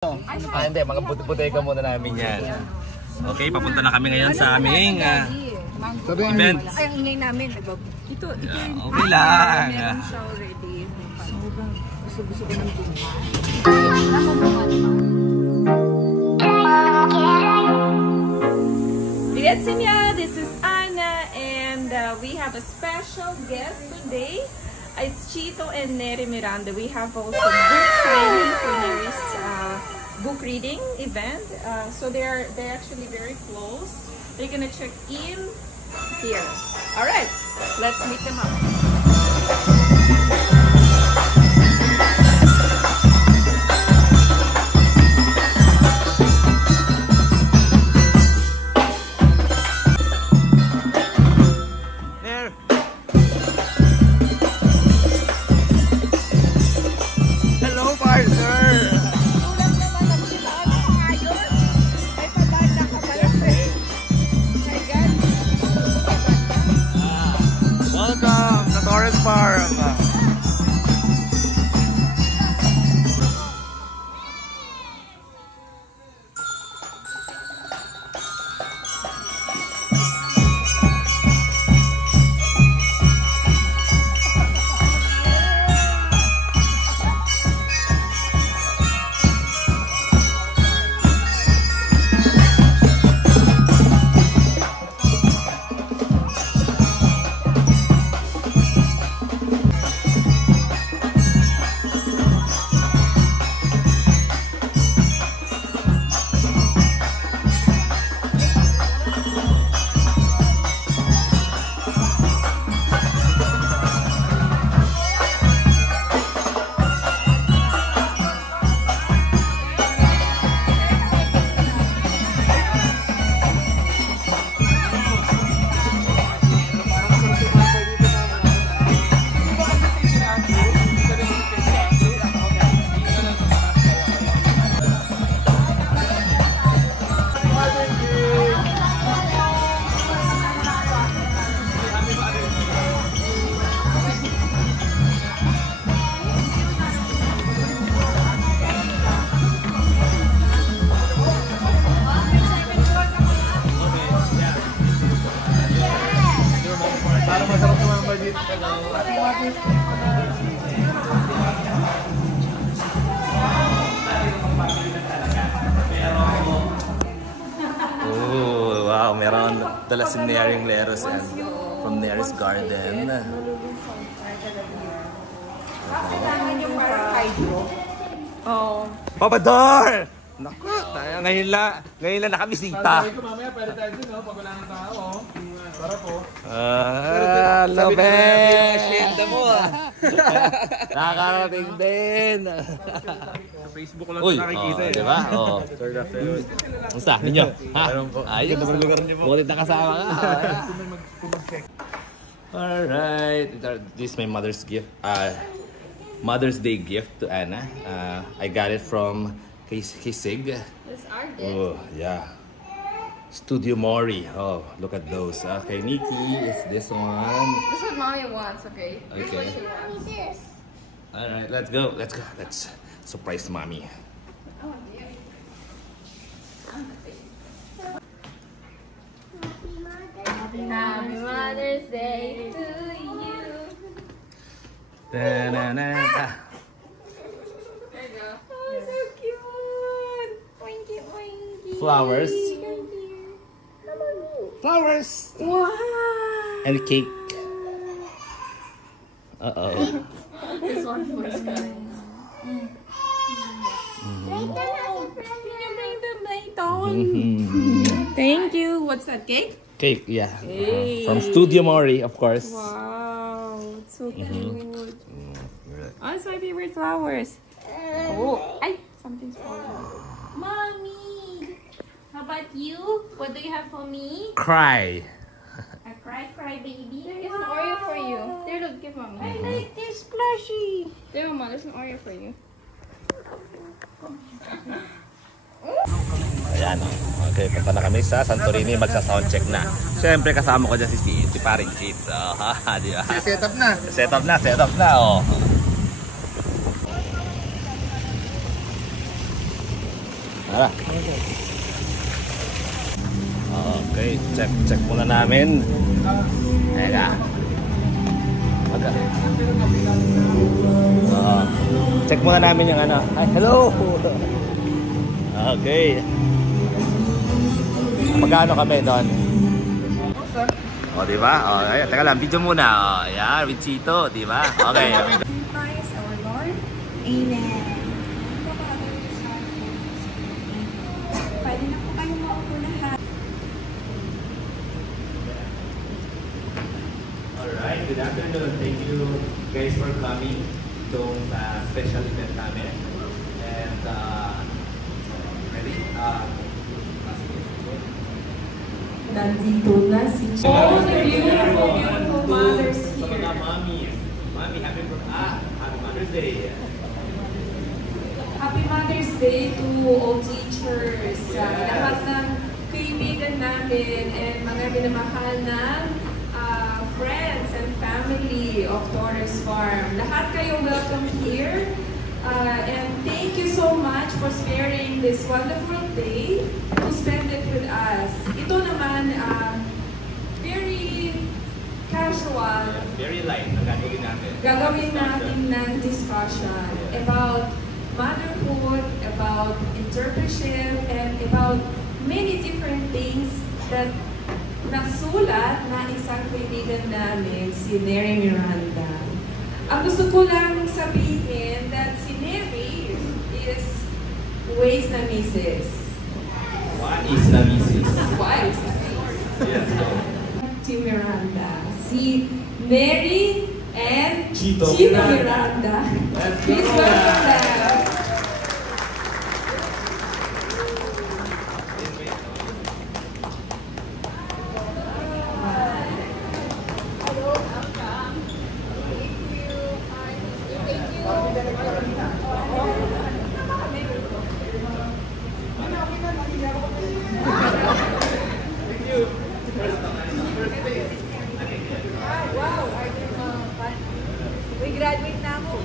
Hindi, mga buti-buteka muna namin yan. Okay, papunta na kami ngayon sa aming event. Ay, ang ingay namin. Ito okay lang. meron siya already. Sobrang gusto ko ng tingnan. Привет, this is Anna and we have a special guest today. It's Chito and Neri Miranda. We have also book signing for Neri's book reading event. So they're actually very close. They're gonna check in here. All right, let's meet them up. Farm. Oh, wow, meron dala si Neri Leros yan from Neri's Garden. Oh. Papador! Naku, ngayon lang nakabisita. Mamaya pwede tayo din, pag wala ng tao. Para po. Lopez! Asyenda mo nakakarating din. Sa Facebook ko lang nakikita diba? Oo. Musta? Ninyo? Ha? Ayos. Bulit na kasama ka. Alright. This is my mother's gift. Mother's Day gift to Anna. I got it from Kisig. This our gift. Oh, yeah. Studio Mori. Oh, look at those. Okay, Nikki is this one. This is what mommy wants, okay? This is what she wants. Alright, let's go. Let's surprise mommy. Oh, dear. Happy Mother's Day to you. Da-na-na-na. There you go. Oh, so cute. Oinky, oinky. Flowers. Flowers. Wow. And cake. Uh-oh. This one for Sky. Thank you. What's that, cake? Cake, yeah. Hey. From Studio Mori, of course. Wow, it's so cute. Oh, it's my favorite flowers. Oh, ay, something's falling. Mommy, how about you? What do you have for me? Cry. A cry, baby. There's an Oreo for you. There, look, give mommy. I like this plushie. There, mama, there's an Oreo for you. Ayan, okay, punta na kami sa Santorini, magsa-soundcheck na. Siyempre kasama ko dyan si paring Chips. Di ba? Set up na, oh. Tara. Okay, check muna namin. Teka. Check muna namin yung ano. Hi, hello! Okay. Magkano kami doon? O, diba? O, ayan, teka lang, video muna. O, ayan, with Chito, diba? Okay. Christ our Lord. Amen. Pwede na po kayo maupo lahat. Alright, good afternoon. Thank you guys for coming itong special event namin. And, ready? Nandito na si Chito. Oh, the beautiful mothers Sa mga here. mommies. Mommy, happy Mother's Day. Happy Mother's Day to all teachers, lahat ng kaibigan namin, and mga minamahal ng friends and family of Torres Farm. Lahat kayo welcome here. And thank you so much for sparing this wonderful day to spend it with us. Ito naman, very casual. Very light ang gagawin natin. Gagawin natin ng discussion about motherhood, about interpretation, and about many different things that nasulat na isang kaibigan namin, si Neri Miranda. Ang gusto ko lang sabihin that si Neri is ways na misis. One is na misis. Ways. Yes, go. Si Miranda. Si Neri and Chito Miranda. Let's go. Please welcome them. Graduate na ako.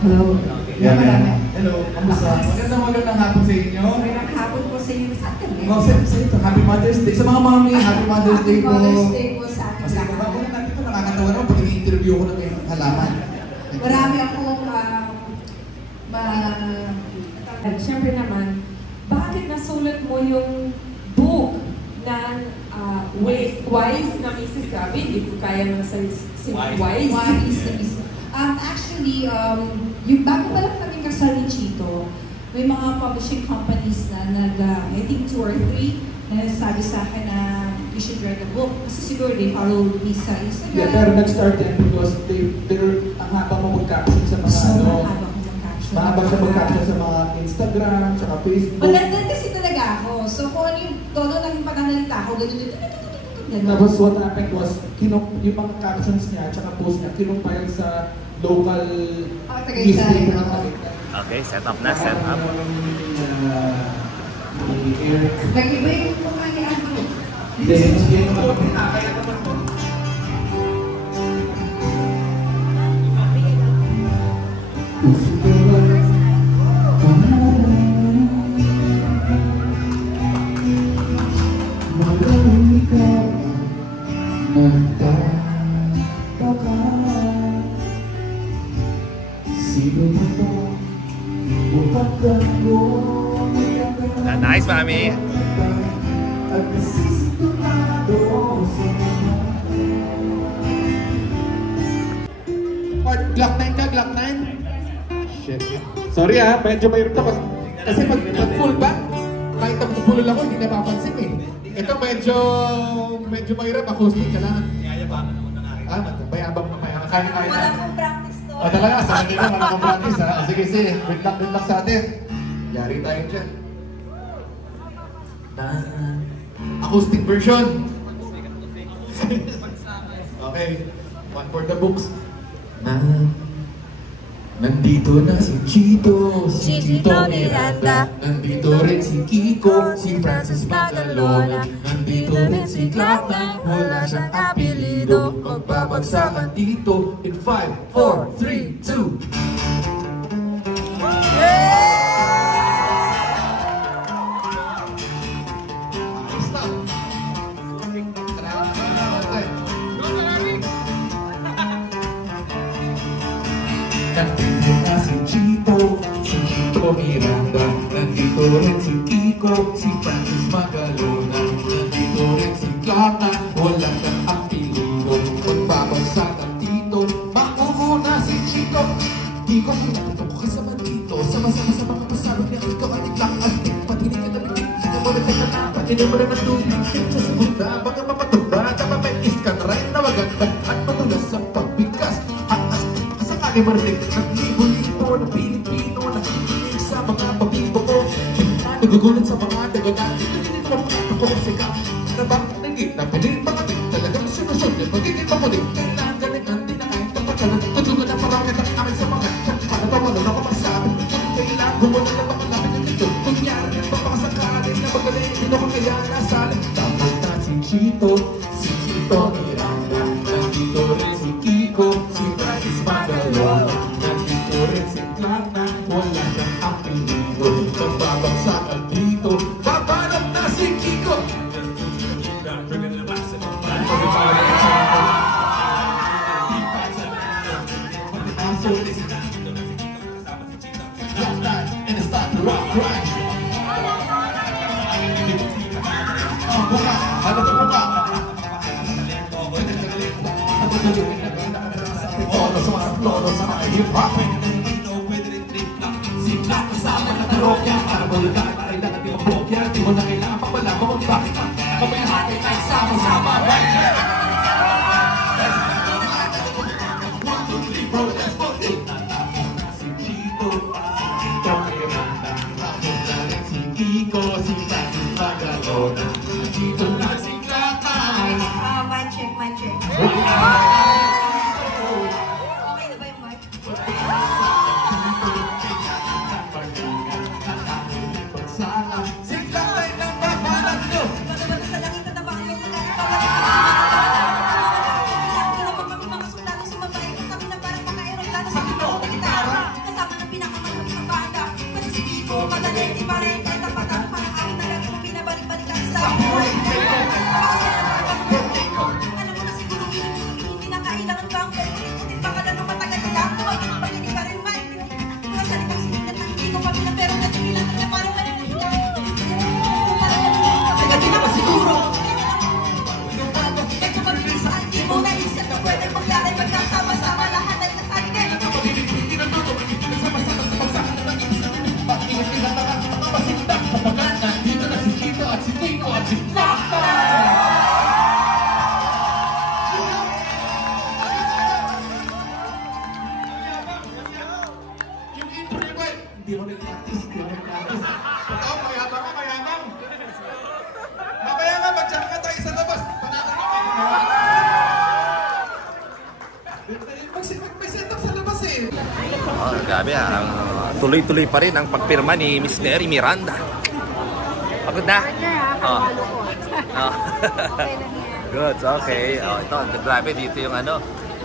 Hello. Hello, kamusta? Magandang hapon sa inyo. Magandang hapon po sa inyo sa atin. Sa ito, Happy Mother's Day. Sa mga mami, Happy Mother's Day po. Happy Mother's Day po sa atin. Kasi bago na natin ito, nakakatawa naman pag i-interview ko ng ngayong halaman. Marami akong Siyempre naman, bakit nasulat mo yung book ng Wise na Mrs. Gabi? Hindi ko kaya ng si Wise. Actually, yung bago pa lang kami kasal ni Chito, may mga publishing companies na I think 2 or 3, na sabi sa akin na you should write a book. Kasi siguro they follow me sa Instagram. Yeah, pero nag-start yan because ang haba mo mag-caption sa mga mahaba siya mag-caption sa mga Instagram, tsaka Facebook. Maganda kasi talaga ako. So kung ano yung todo ng pananalita ko, ganun. Tapos what happened was, yung mga captions niya, tsaka post niya, kinumpile sa local newspaper ng Tagaytay. Okay, set up na, set up. Nag-iba yung mga ni Andrew. Hindi, sige naman. Kaya naman po. Nice, Mami. Glock 9 ka? Glock 9? Shit. Sorry medyo mayroon to. Kasi pag full back, kahit ang pupulol ako, hindi napapansin eh. Ito medyo mahirap, acoustic ka lang. Yayabangan ako ng aking. Bayabang na kaya. Kaya. Wala akong practice to. Talaga, sa akin na, wala kang practice ha. Sige, wait lang sa atin. Yari tayo dyan. Acoustic version. Okay, one for the books. Nandito na si Chito, si Chito Miranda. Nandito rin si Kiko, si Francis Magalona. Nandito rin si Clara, wala siyang apelido. Magbabagsakan dito in 5, 4, 3, 2. Nandito na si Chito Miranda. Nandito rin si Kiko, si Francis Magalona. Nandito rin si Clara, wala kang apelido. Magbabagsakan dito, makuuna si Chito. Kiko, pinatutok ko kasama dito. Sama-sama sa mga pasabog niya, ikaw at itlang astig. Patinig ka na rin, sika mo rin ka na. Patinig mo rin ang tubig, sa segunda. Baka mapatuba, tapapais ka na rin na maganda. At matulas sa pagbigas. Sakali marinig ng libo-libo na Pilipino na nakikinig sa mga pabibo ko. Nagugulat sa mga dagat. Dito ang mga ko sa ikaw. Nabang-nagit na pinig mga ting. Talagang sinusunod. Magiging mamulig. Kailangan galing ang tinakain. Kapagkalan. Tutugan ang parangit ang amin sa mga chat. Para tawala na mapasabi. Kailangan gumula na makalapit ng ito. Kunyari, papakasakarin na magaling. Dito ko kaya nasalin. Tapos na si Chito Miranda. Nandito rin si Kiko, si Francis Magalona. Nandito rin si Clara, wala siyang apelido. Magbabagsakan dito, babanat na si Kiko. And it's time to rock right. Todo sa mga floro sa mga hip-hop. Si Clark kasama na parokya. Para bulugan, para ilangan di mabokya. Di mo na kailangan pa pala kung bakit ka. Kamay hati tayo sama-sama. Right there! 1, 2, 3, 4, let's go! Si Chito Miranda. Tapos na rin si Kiko, si Francis Magalona. Nandito na si Clark. Mic check, mic check. Okay na ba yung mic? Si Clark ay nang babalat nyo. Bata-bata sa langit na tabak yung magkakatawa. Kami mga sundalo sumabay. Kami na parang mga aeroplano sa pito ng gitara. Kasama ng pinakamalawag sa banda. Pati si Kiko, magaling, di pa rin. Kahit napatan, parang akin na lang yung pinabalik-balikan sa buhay. Alam mo na siguro, hindi na kailangan ba ang pagkulit-kulit pangalan ng matagal na lang. Pag-hindi pa rin man. Mga salitang sinilat na hindi ko pamila, pero natigilan na parang manila. Pagkati naman siguro. Ito pag-ibig sa akin, di mo naisip na pwede maglari, magkasama-sama lahat ay nasanin. Hindi na tuto, hindi na sama-sama sa pagsakan na nag-iisa. Pag-ingat ka na lang, mapasindak sa pagkata. Dito na si Chito at si Kiko at si Clark. Yung intro niya ba? Hindi mo nag-practice, hindi mo nag-practice. Ito, mayabang ka, mayabang. Mamaya nga, mag-jump ka tayo sa labas. May setup sa labas eh. Oh, grabe tuloy-tuloy pa rin ang pagpirma ni Miss Neri Miranda. Pagod na? Oh. Oh. Good, okay. Oh, ito, grabe dito yung ano.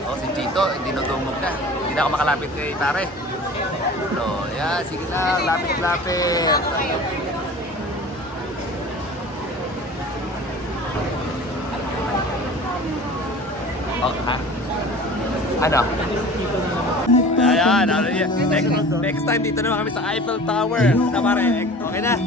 Oh, si Chito, hindi natungog na. Hindi na ako makalapit kay pare. No, yeah, sige na, lapit-lapit. Oh, ha? Ano? Ayan, next time dito naman kami sa Eiffel Tower. Na pare, okay na?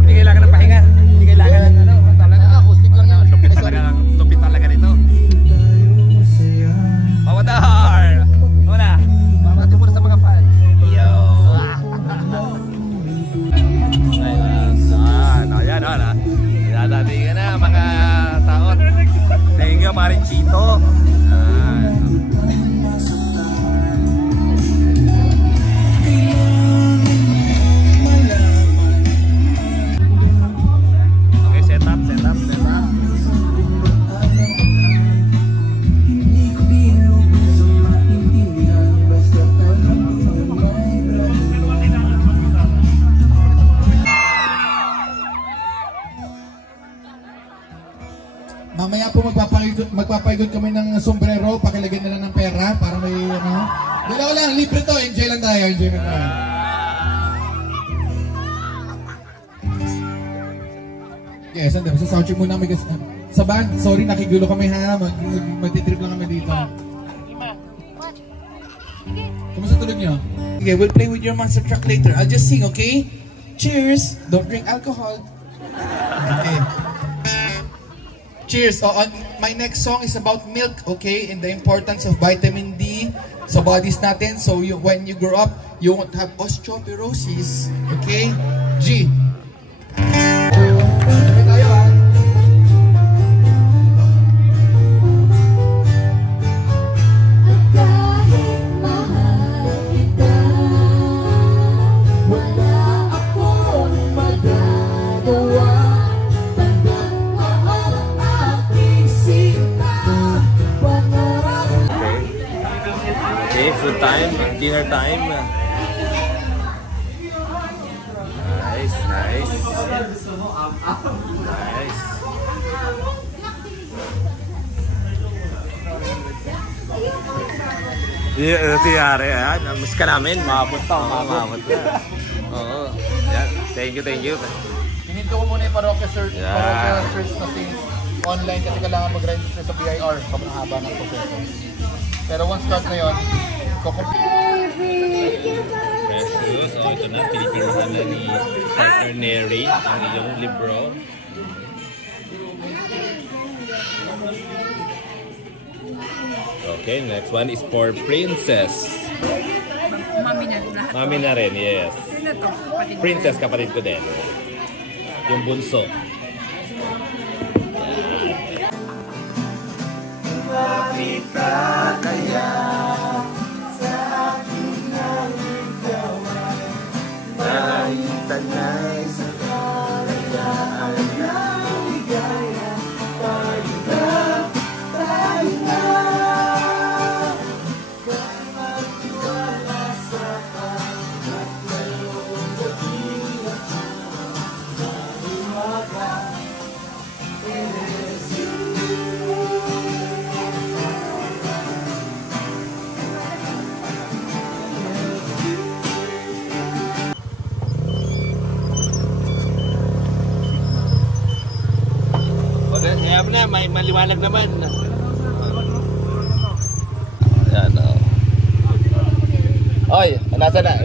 Hindi kailangan ng pahinga. Hindi kailangan ng ano, talaga acoustic lang. Lupit talaga, lupit talaga nito. Pawadar! Wala. Babati muna sa mga fans. Yo! Ayan, ayan. Dinadati ka na mga taon. Thank you, Maring Chito. Okay, set up. magpapaikot kami ng sombrero, pakilagyan na lang ng pera para may ano. Dalawa lang, libre to. Enjoy lang tayo, enjoy lang tayo. Yes, andun. Sa soundcheck muna kami kasi. Sa band, sorry, nakigulo kami ha. Magtitrip lang kami dito. Kumusta tulog nyo? Okay, we'll play with your master track later. I'll just sing, okay? Cheers! Don't drink alcohol. Okay. Cheers! Oh, my next song is about milk, okay? And the importance of vitamin D sa bodies natin. So when you grow up, you won't have osteoporosis. Okay? G. Food time, dinner time. Nice, nice. Nice. Si Yari, yan. Miss ka namin. Maabot pa. Maabot na. Oo. Yan. Thank you, thank you. Hininto ko muna yung Parokya search na things online kasi kailangan mag-register sa BIR kapag ang haba ng proseso. Pero once start na yun, So, ito na, pinipirmahan na ni Partner Neri ang iyong libro. Okay, next one is for Princess. Mami na rin, yes. Princess, kapatid ko din. Yung bunso. Makita kaya sa aking naligawan, naitanay sa kalayaan ng ligaya. Tayo na, kaya magtiwala sa kanya at mayroong dating at mahiwaga. It is you. Kaya na, may maliwanag naman. Ayan, o. Oy, nasa na?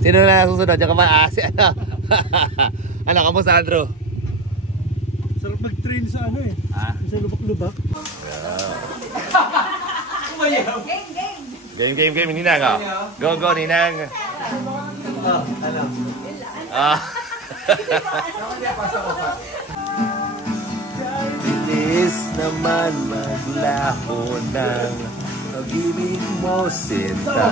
Sino na susunod? Diyan ka ba? Si ano? Ano, kamusta, Andrew? Sarap mag-train sa ano eh. Sa lubak-lubak. Game, Ninang. Go, Ninang. Bilis naman maglaho ng pag-ibig mo, sinta.